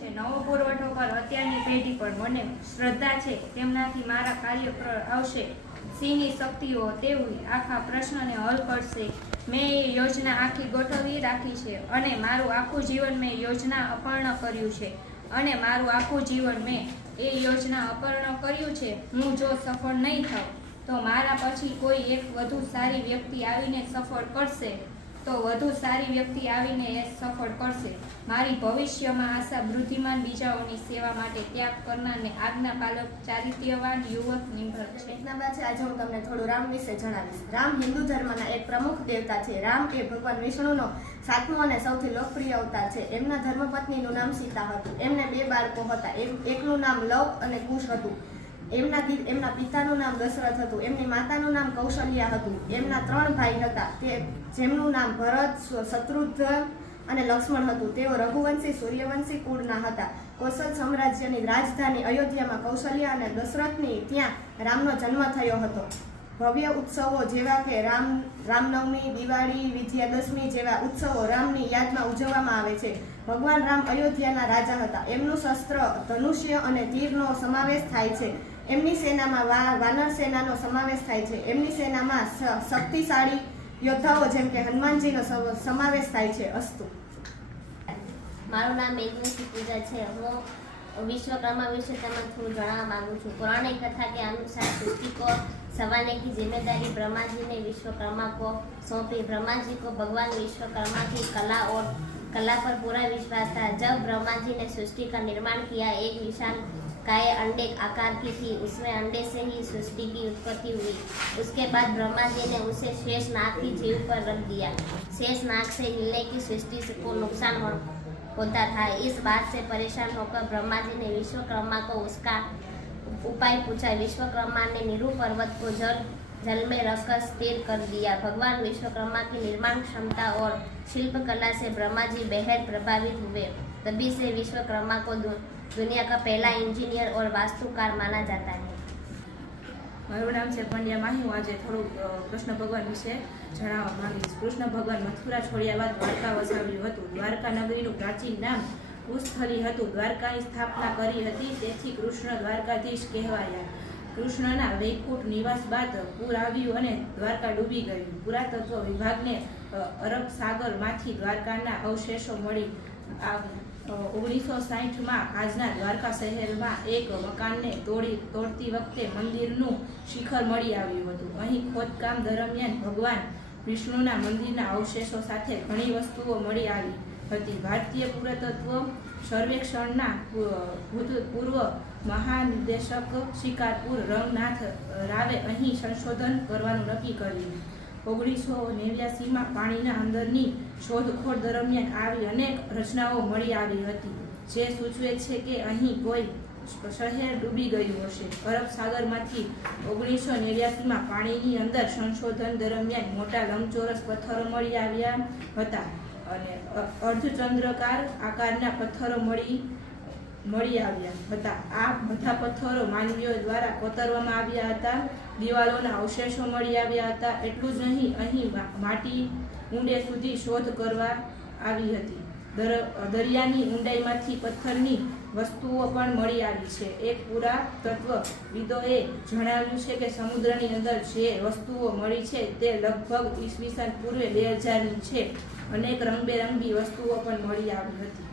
છે। નવો પુરવઠો પર અત્યારની પેઢી પર મને શ્રદ્ધા છે તેમનાથી મારા કાર્ય પર આવશે સિંહની શક્તિઓ તેવું આખા પ્રશ્નને હલ કરશે। મેં એ યોજના આખી ગોઠવી રાખી છે અને મારું આખું જીવન મેં યોજના અપૂર્ણ કર્યું છે અને મારું આખું જીવન મેં એ યોજના અપૂર્ણ કર્યું છે। હું જો સફળ નહીં થાઉં તો મારા પછી કોઈ એક વધુ સારી વ્યક્તિ આવીને સફળ કરશે તો વધુ સારી વ્યક્તિ આવીને એ સફળ કરશે। મારી ભવિષ્યમાં આશા બુદ્ધિમાન બીજાઓની સેવા માટે ત્યાગ કરનારને આજ્ઞાપાલક ચારિત્ર્યવાન યુવક નિર્ભર છે। આજે હું તમને થોડું રામ વિશે જણાવીશ। રામ હિન્દુ ધર્મના એક પ્રમુખ દેવતા છે। રામ એ ભગવાન વિષ્ણુનો 7મો અને સૌથી લોકપ્રિય અવતાર છે। એમના ધર્મપત્નીનું નામ સીતા હતું। એમને 2 બાળકો હતા। એકનું નામ લવ અને કુશ હતું। એમના પિતાનું નામ દશરથ હતું। એમની માતાનું નામ કૌશલ્યા હતું। એમના 3 ભાઈ હતા જેમનું નામ ભરત, શત્રુઘ્ન અને લક્ષ્મણ હતું। તેઓ રઘુવંશી સૂર્યવંશી કુળના હતા। કૌશલ સામ્રાજ્યની રાજધાની અયોધ્યામાં કૌશલ્યા અને દશરથની ત્યાં રામનો જન્મ થયો હતો। ભવ્ય ઉત્સવો જેવા કે રામનવમી, દિવાળી, વિજયાદશમી જેવા ઉત્સવો રામની યાદમાં ઉજવવામાં આવે છે। ભગવાન રામ અયોધ્યાના રાજા હતા। એમનું શસ્ત્ર ધનુષ્ય અને તીરનો સમાવેશ થાય છે। એમની સેનામાં વાનર સેનાનો સમાવેશ થાય છે। એમની સેનામાં શક્તિશાળી યોદ્ધાઓ જેમ કે હનુમાનજીનો સમાવેશ થાય છે। અસ્તુ। મારું નામ મેઘવંશી પૂજા છે। હું विश्वकर्मा विषय તમને થોડું જણાવવા માંગુ છું। पुरानी कथा के अनुसार सृष्टि को संवारने की जिम्मेदारी ब्रह्मा जी ने विश्वकर्मा को सौंपी। ब्रह्मा जी को भगवान विश्वकर्मा की कला पर पूरा विश्वास था। जब ब्रह्मा जी ने सृष्टि का निर्माण किया, एक विशाल काय अंडे आकार की थी। उसमें अंडे से ही सृष्टि की उत्पत्ति हुई। उसके बाद ब्रह्मा जी ने उसे शेष नाग की जीभ पर रख दिया। शेष नाग से हिलने की सृष्टि को नुकसान होता था। इस बात से परेशान होकर ब्रह्मा जी ने विश्वकर्मा को उसका उपाय पूछा। विश्वकर्मा ने निरु पर्वत को जल में रखकर स्थिर कर दिया। भगवान विश्वकर्मा की निर्माण क्षमता और शिल्प कला से ब्रह्मा जी बेहद प्रभावित हुए। तभी से विश्वकर्मा को दुनिया का पहला इंजीनियर और वास्तुकार माना जाता है। મારું નામ છે પંડ્યા માહી। હું આજે થોડું કૃષ્ણ ભગવાન વિશે જણાવવા માંગીશ। કૃષ્ણ ભગવાન મથુરા છોડ્યા બાદ દ્વારકા વસાવ્યું હતું। દ્વારકા નગરીનું પ્રાચીન નામ કુશસ્થલી હતું। દ્વારકાની સ્થાપના કરી હતી, તેથી કૃષ્ણ દ્વારકાધીશ કહેવાયા। કૃષ્ણના વૈકુંઠ નિવાસ બાદ પૂર આવ્યું અને દ્વારકા ડૂબી ગયું। પુરાતત્વ વિભાગને અરબ સાગરમાંથી દ્વારકાના અવશેષો મળી આવ્યા। 1960માં આજના દ્વારકા શહેરમાં એક મકાનને તોડતી વખતે મંદિરનું શિખર મળી આવ્યું હતું। અહીં ખોદકામ દરમિયાન ભગવાન વિષ્ણુના મંદિરના અવશેષો સાથે ઘણી વસ્તુઓ મળી આવી હતી। ભારતીય પુરાતત્વ સર્વેક્ષણના ભૂતપૂર્વ મહાનિદેશક શિકારપુર રંગનાથ રાવે અહીં સંશોધન કરવાનું નક્કી કર્યું। 1989માં પાણીના અંદરની શોધખોળ દરમિયાન આવી અનેક રચનાઓ મળી આવી હતી, જે સૂચવે છે કે અહીં કોઈ શહેર ડૂબી ગયું હશે। અરબ સાગરમાંથી 1989માં પાણીની અંદર સંશોધન દરમિયાન મોટા લંબચોરસ પથ્થરો મળી આવ્યા હતા અને અર્ધચંદ્રાકાર આકારના પથ્થરો મળી આવ્યા હતા। આ બધા પથ્થરો માનવીઓ દ્વારા કોતરવામાં આવ્યા હતા। દિવાલોના અવશેષો મળી આવ્યા હતા। એટલું જ નહીં, અહીં માટી ઊંડે સુધી શોધ કરવા આવી હતી। દરિયાની ઊંડાઈમાંથી પથ્થરની વસ્તુઓ પણ મળી આવી છે। એક પુરાતત્વવિદોએ જણાવ્યું છે કે સમુદ્રની અંદર જે વસ્તુઓ મળી છે તે લગભગ ઈસવીસન પૂર્વે 2000ની છે। અનેક રંગબેરંગી વસ્તુઓ પણ મળી આવી હતી।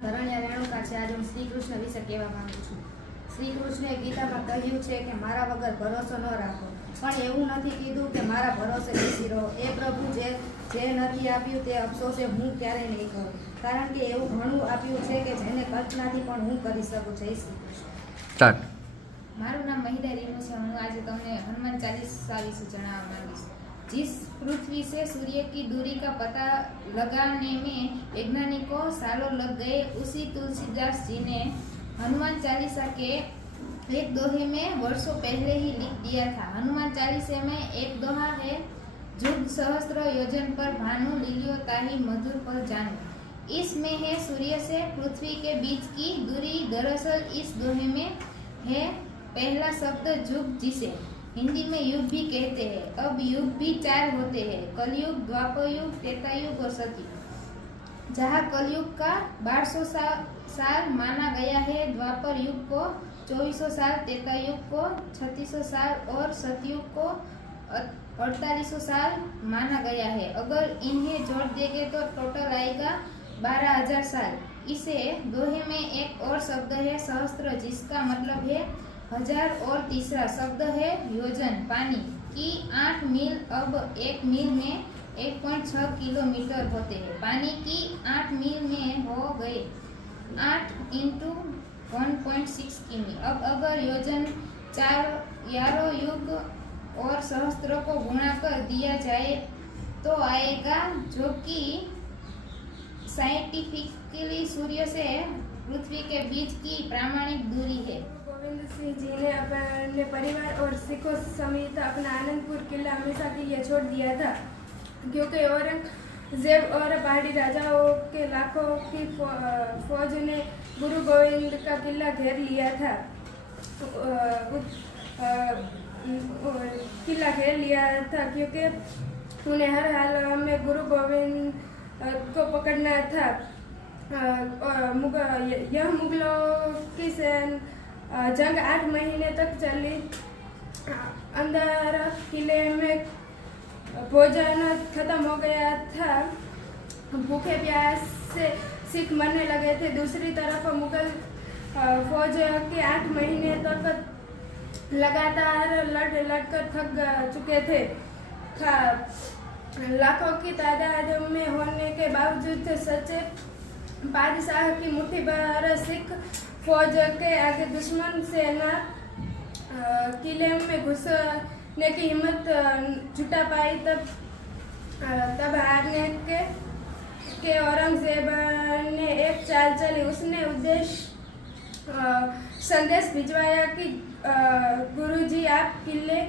ધરણ્યા રેણુકા છે। આજે હું શ્રી કૃષ્ણ વિશે કહેવા માંગુ છું। શ્રી કૃષ્ણે ગીતામાં કહ્યું છે કે મારા વગર ભરોસો ન રાખો, પણ એવું નથી કીધું કે મારા ભરોસે બેસી રહો। એ પ્રભુ જે નથી આપ્યું તે અફસોસે હું ક્યારેય નહીં કરું, કારણ કે એવું ઘણું આપ્યું છે કે જેને કલ્પનાથી પણ હું કરી શકું। જય શ્રી કૃષ્ણ। મારું નામ મહિદા રેણુ છે। હું આજે તમને હનુમાન ચાલીસા વિશે જણાવવા માંગીશ। जिस पृथ्वी से सूर्य की दूरी का पता लगाने में वैज्ञानिकों सालों लग गए, उसी तुलसीदास जी ने हनुमान चालीसा के एक दोहे में वर्षों पहले ही लिख दिया था। हनुमान चालीसा में एक दोहा है, जुग सहस्त्र योजन पर भानु लीलियो ताही मधुर पर जानू। इसमें है सूर्य से पृथ्वी के बीच की दूरी। दरअसल इस दोहे में है पहला शब्द जुग, जिसे हिंदी में युग भी कहते हैं। अब युग भी 4 होते हैं, कलयुग, द्वापर युग, त्रेता युग और सतयुग। जहाँ कलयुग का 1200 साल माना गया है, द्वापर युग को 2400 साल, त्रेता युग को 3600 साल और सतयुग को 4800 साल माना गया है। अगर इन्हें जोड़ देंगे तो टोटल आएगा 12,000 साल। इसे दोहे में एक और शब्द है सहस्त्र, जिसका मतलब है 1000, और तीसरा शब्द है योजन। पानी की 8 मील अब 1 मील में 1.6 किलोमीटर होते हैं। पानी की 8 मील में हो गए 8 इंटू 1.6 किमी। अब अगर योजन चारों युग और सहस्त्र को गुणा कर दिया जाए तो आएगा, जो कि साइंटिफिकली सूर्य से पृथ्वी के बीच की प्रामाणिक दूरी है। गोविंद सिंह जी ने अपने परिवार और सिखों समेत अपना आनंदपुर किला हमेशा के लिए छोड़ दिया था, क्योंकि औरंगजेब और पहाड़ी राजाओं के लाखों की फौज ने गुरु गोविंद का किला घेर लिया था। किला घेर लिया था क्योंकि उन्हें हर हाल में गुरु गोविंद को पकड़ना था। यह मुगलों की जंग 8 महीने तक चली। अंदर किले में भोजन खत्म हो गया था, भूखे प्यास से सिख मरने लगे थे। दूसरी तरफ मुगल फौज के 8 महीने तक लगातार लड़कर थक चुके थे। लाखों की तादाद में होने के बावजूद सच्चे बादशाह की मुट्ठी भर सिख फौज के आगे दुश्मन सेना किले में घुसने की हिम्मत जुटा पाई। तब हारने के औरंगजेब ने एक चाल चली। उसने संदेश भिजवाया कि गुरुजी आप किले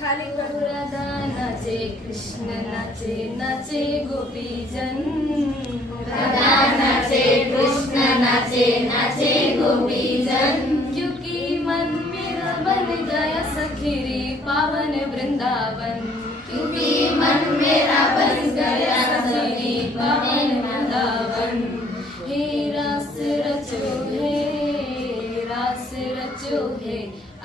खाली कर। राधा नाचे कृष्ण नाचे, नाचे गोपीजन। राधा नाचे कृष्ण नाचे, नाचे गोपीजन। क्योंकि मन मेरा बन गया सखीरी पावन वृंदावन। क्योंकि मन मेरा बन गया सखीरी पावन वृंदावन। हे रास रचो है, रास रचो है,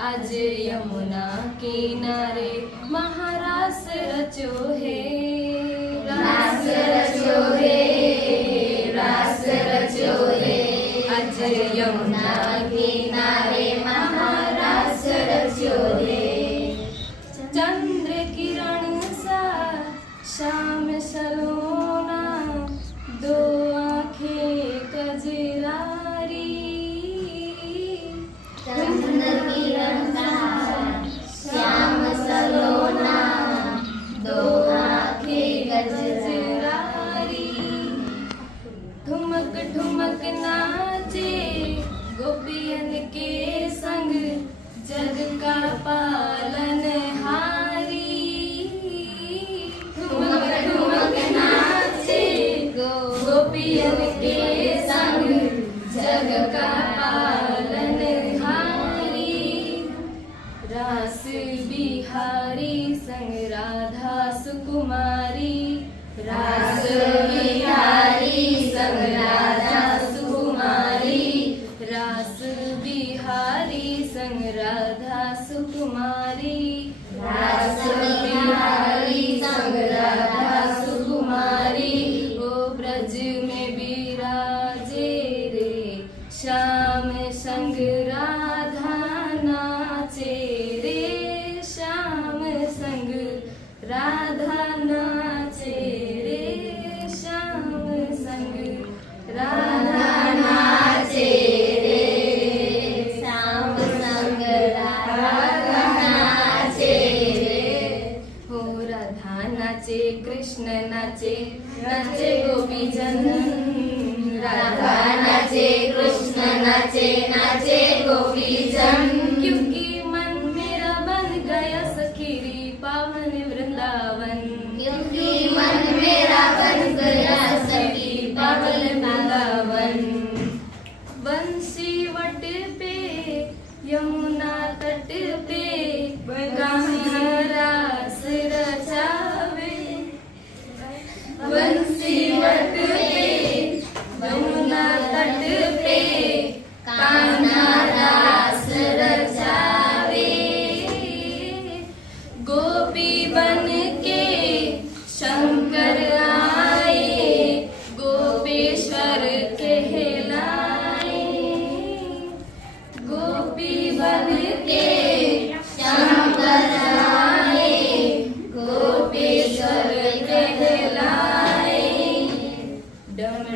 आज यमुना किनारे महारास रचो है। रास रचो है, रास रचो है, आज यमुना किनारे महारास रचो है। चंद्र किरण सा शाम सलोना, दो आंखें कजरारी। चंद्र किरण सा श्याम सलोना, दो आंखें गजरारी। ठुमक ठुमक नाचे गोपियन के संग, जग का पालन हारी। ठुमक ठुमक नाचे गोपियन के संग, जग का पालन हारी। रास बिहारी संग राधा सुकुमारी। रास बिहारी संग राधा सुकुमारी। रास बिहारी संग राधा सुकुमारी। रास बिहारी संग राधा सुकुमारी। ओ ब्रज में बिराजे रे, श्याम संग राधा नाचे रे। श्याम संग राधा नाचे रे। श्याम संग राधा नाचे रे। श्याम संग राधा नाचे रे। हो राधा नाचे कृष्ण नाचे, नाचे गोपीजन। राधा नाचे कृष्ण नाचे, नाचे गोपीजन। क्योंकि मन मेरा बन गया सखीरी पावन वृंदावन। क्योंकि मन मेरा बन गया सखी पावन वृंदावन। बंसी वट पे यमुना तट पे, कहाँ रास रचावे। बंसी वट पे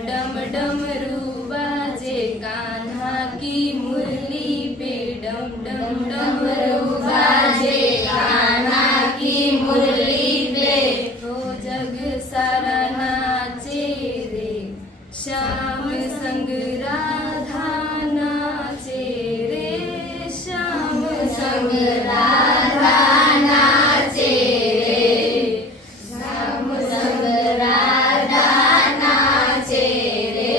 डम डमरू बाजे कान्हा की मुरली पे डम डम डमरू बाजे कान्हा की मुरली पे तो जग सारा नाचे रे श्याम संग राधा नाचे रे श्याम संग राधा नाचे रे श्याम संग राधा नाचे रे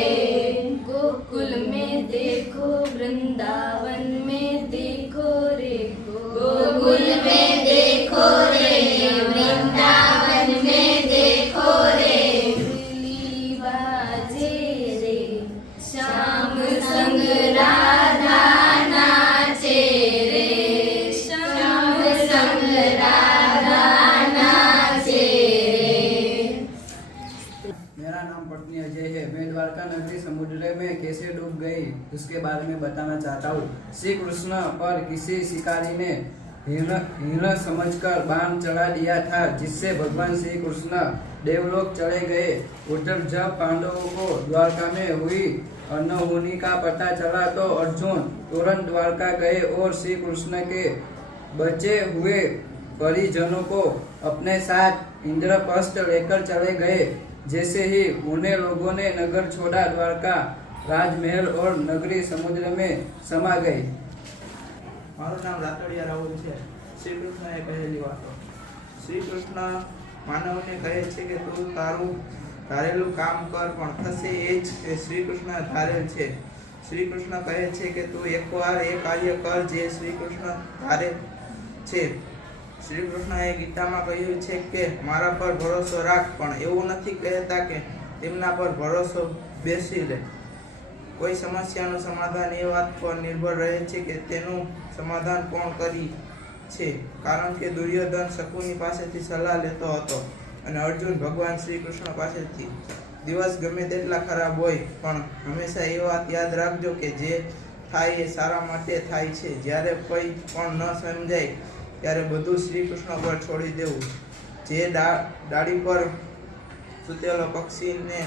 गोकुल में देखो वृंदावन में देखो रे गोकुल में देखो रे वृंदावन में देखो रे मुरली बाजे रे श्याम संग राधा नाचे रे श्याम संग राधा नाचे रे। मेरा नाम पत्नी अजय है। मैं द्वारका नगरी समुद्र में कैसे डूब गई उसके बारे में बताना चाहता हूँ। श्री कृष्ण पर किसी शिकारी ने हीन समझकर बाण चढ़ा दिया था, जिससे भगवान श्री कृष्ण देवलोक चले गए। उधर जब पांडवों को द्वारका में हुई अनहोनी का पता चला तो अर्जुन तुरंत द्वारका गए और श्री कृष्ण के बचे हुए परिजनों को अपने साथ इंद्रप्रस्थ लेकर चले गए। जैसे ही उन्हें लोगों ने नगर छोड़ा, द्वारका राजमहल और नगरी समुद्र में समा गई। મારું નામ રાતડિયા રાહુલ છે। શ્રી કૃષ્ણએ કહેલી વાતો। શ્રી કૃષ્ણ માનવને કહે છે કે તું તારું ધારેલું કામ કર, પણ થશે એ જ કે શ્રી કૃષ્ણ ધારેલ છે। શ્રી કૃષ્ણ કહે છે કે તું એકવાર એ કાર્ય કર જે શ્રી કૃષ્ણ ધારે છે। શ્રી કૃષ્ણએ ગીતામાં કહ્યું છે કે મારા પર ભરોસો રાખ, પણ એવું નથી કહેતા કે તેમના પર ભરોસો બેસી રહે। કોઈ સમસ્યાનું સમાધાન એ વાત પર નિર્ભર રહે છે કે તેનું સમાધાન કોણ કરી છે। કારણ કે દુર્યોધન શકુની પાસેથી સલાહ લેતો હતો અને અર્જુન ભગવાન શ્રી કૃષ્ણ પાસેથી। દિવસ ગમે તેટલા ખરાબ હોય પણ હંમેશા એ વાત યાદ રાખજો કે જે થાય એ સારા માટે થાય છે। જ્યારે કોઈ પણ ન સમજાય ત્યારે બધું શ્રી કૃષ્ણ પર છોડી દેવું। જે ડાળી પર સૂતેલો પક્ષીને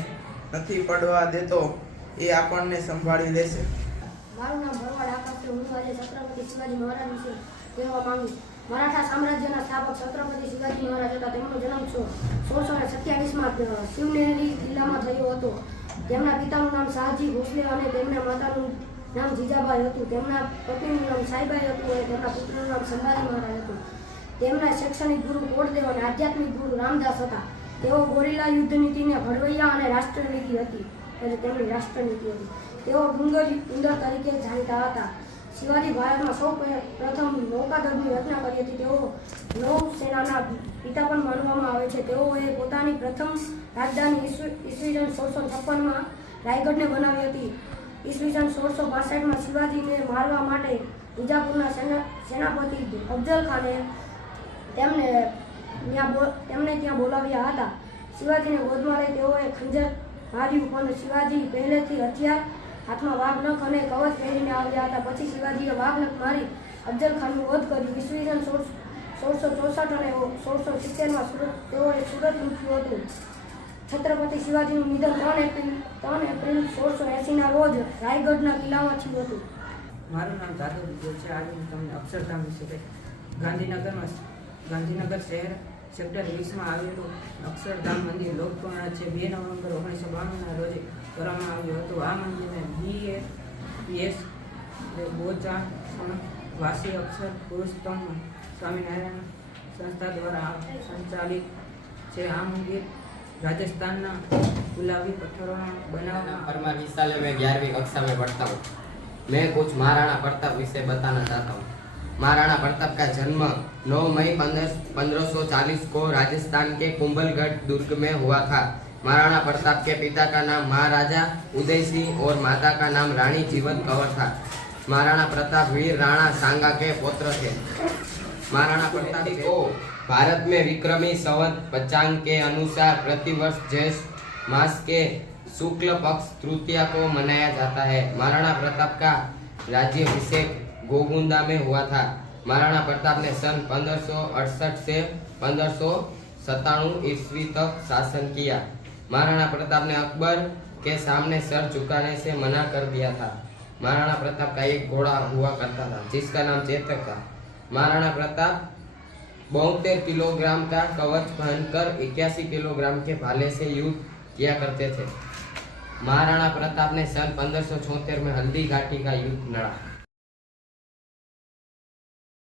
નથી પડવા દેતો એ આપણને સંભાળી લેશે। મારું નામ ભરવાડ આકાશ છે। હું આજે છત્રપતિ શિવાજી મહારાજ વિશે કહેવા માંગુ છું। મરાઠા સામ્રાજ્યના સ્થાપક છત્રપતિ શિવાજી મહારાજ હતા। તેમનો જન્મ 1627માં શિવનેરી જિલ્લામાં થયો હતો। તેમના પિતાનું નામ શાહજી ભોસલે અને તેમના માતાનું નામ જીજાબાઈ હતું। તેમના પત્નીનું નામ સાઈબાઈ હતું અને તેમના પુત્રનું નામ સંભાજી મહારાજ હતું। તેમના શૈક્ષણિક ગુરુ કોટદેવ અને આધ્યાત્મિક ગુરુ રામદાસ હતા। તેઓ ગોરીલા યુદ્ધ નીતિને ઘડવૈયા અને રાષ્ટ્રનીતિ હતી એટલે તેમની રાષ્ટ્રનીતિ હતી। તેઓ ડુંગર તરીકે જાણીતા હતા। શિવાજી ભારતમાં સૌ પ્રથમ નૌકાદળની રચના કરી હતી। તેઓ નૌસેનાના પિતા પણ માનવામાં આવે છે। તેઓએ પોતાની પ્રથમ રાજધાની ઈસવીસન 1656માં રાયગઢને બનાવી હતી। ઈસવીસન 1662માં શિવાજીને મારવા માટે વિજાપુરના સેનાપતિ અફઝલ ખાને તેમને ત્યાં બોલાવ્યા હતા। શિવાજીને ગોદમાં લઈ તેઓએ ખંજર માર્યું, પણ શિવાજી પહેલેથી હથિયાર હાથમાં વાઘનખ અને કવચ પહેરીને આવ્યા હતા। પછી શિવાજીએ વાઘનખ મારી અફઝલ ખાનનું વધ કર્યું। ઈસવીસન 1664 અને 1670માં તેઓએ સુરત લૂંટ્યું હતું। છત્રપતિ શિવાજીનું નિધન 3 એપ્રિલ 1680ના રોજ રાયગઢના કિલ્લામાં થયું હતું। મારું નામ જાદવ વિજય છે। આજે હું તમને અક્ષરધામ વિશે કહીશ। ગાંધીનગર શહેર સેક્ટર 20માં આવેલું અક્ષરધામ મંદિર લોકપૂર્ણ છે। 2 નવેમ્બર 1992ના રોજ કરવામાં આવ્યું હતું। આ મંદિરને BAPS બોચાણ વાસી અક્ષર પુરુષોત્તમ સ્વામિનારાયણ સંસ્થા દ્વારા સંચાલિત છે। આ મંદિર राजस्थान गुलाबी पत्थरों बना। परमार विशाल में 11वीं कक्षा में पढ़ता हूँ। मैं कुछ महाराणा प्रताप विषय बताना चाहता हूँ। महाराणा प्रताप का जन्म 9 मई 1540 को राजस्थान के कुंभलगढ़ दुर्ग में हुआ था। महाराणा प्रताप के पिता का नाम महाराजा उदय सिंह और माता का नाम रानी जीवन कंवर था। महाराणा प्रताप वीर राणा सांगा के पुत्र थे। महाराणा प्रताप को भारत में विक्रमी संवत पंचांग के अनुसार प्रतिवर्ष ज्येष्ठ मास के शुक्ल पक्ष तृतीया को मनाया जाता है। महाराणा प्रताप का राज्याभिषेक गोगुंदा में हुआ था। महाराणा प्रताप ने सन 1568 से 1597 ईस्वी तक शासन किया। महाराणा प्रताप ने अकबर के सामने सर झुकाने से मना कर दिया था। महाराणा प्रताप का एक घोड़ा हुआ करता था जिसका नाम चेतक था। महाराणा प्रताप 72 किलोग्राम का कवच पहनकर 81 किलोग्राम के भाले से युद्ध किया करते थे। महाराणा प्रताप ने सन 1576 में हल्दी घाटी का युद्ध लड़ा।